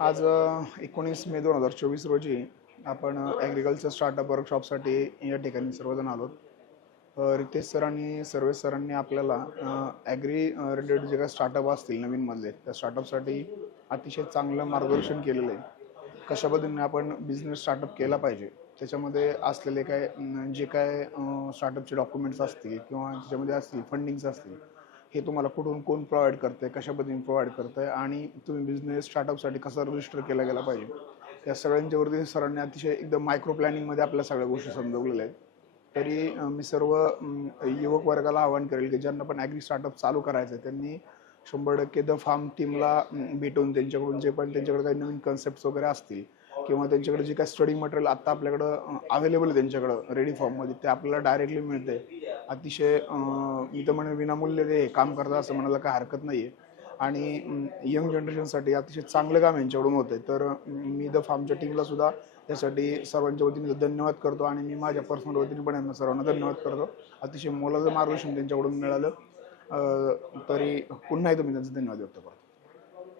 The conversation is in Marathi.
आज 19 मे 2024 रोजी आपण ॲग्रिकल्चर स्टार्टअप वर्कशॉपसाठी या ठिकाणी सर्वजण आलो. रितेश सर आणि सर्वेश सरांनी आपल्याला ॲग्री रिलेटेड जे काही स्टार्टअप असतील नवीनमधले त्या स्टार्टअपसाठी अतिशय चांगलं मार्गदर्शन केलेलं आहे. कशा पद्धतीने आपण बिझनेस स्टार्टअप केला पाहिजे, त्याच्यामध्ये असलेले काय जे काय स्टार्टअपचे डॉक्युमेंट्स असतील किंवा त्याच्यामध्ये असतील फंडिंग्स असतील, हे तुम्हाला कुठून कोण प्रोव्हाइड करते, कशा पद्धतीने प्रोव्हाइड करतं आहे आणि तुम्ही बिझनेस स्टार्टअपसाठी कसा रजिस्टर केला गेला पाहिजे, या सगळ्यांच्यावरती सरांनी अतिशय एकदम मायक्रो प्लॅनिंगमध्ये आपल्या सगळ्या गोष्टी समजवलेल्या आहेत. तरी मी सर्व युवक वर्गाला आवाहन करेल की ज्यांना पण ॲग्री स्टार्टअप चालू करायचं आहे त्यांनी 100% द फार्म टीमला भेटून त्यांच्याकडून जे पण त्यांच्याकडे काही नवीन कन्सेप्ट्स वगैरे असतील किंवा त्यांच्याकडे जे काही स्टडी मटेरियल आता आपल्याकडं अवेलेबल आहे त्यांच्याकडं रेडी फॉर्ममध्ये, ते आपल्याला डायरेक्टली मिळते. अतिशय मी तर म्हणेन विनामूल्य ते काम करतात असं म्हणायला काय हरकत नाही आहे. आणि यंग जनरेशनसाठी अतिशय चांगलं काम यांच्याकडून होतं आहे. तर मी द फार्मच्या टीमला सुद्धा त्यासाठी सर्वांच्या वतीने धन्यवाद करतो आणि मी माझ्या पर्सनल वतीने पण यांना सर्वांना धन्यवाद करतो. अतिशय मोलाचं मार्गदर्शन त्यांच्याकडून मिळालं. तरी पुन्हा एकदा मी त्यांचा धन्यवाद व्यक्त करतो.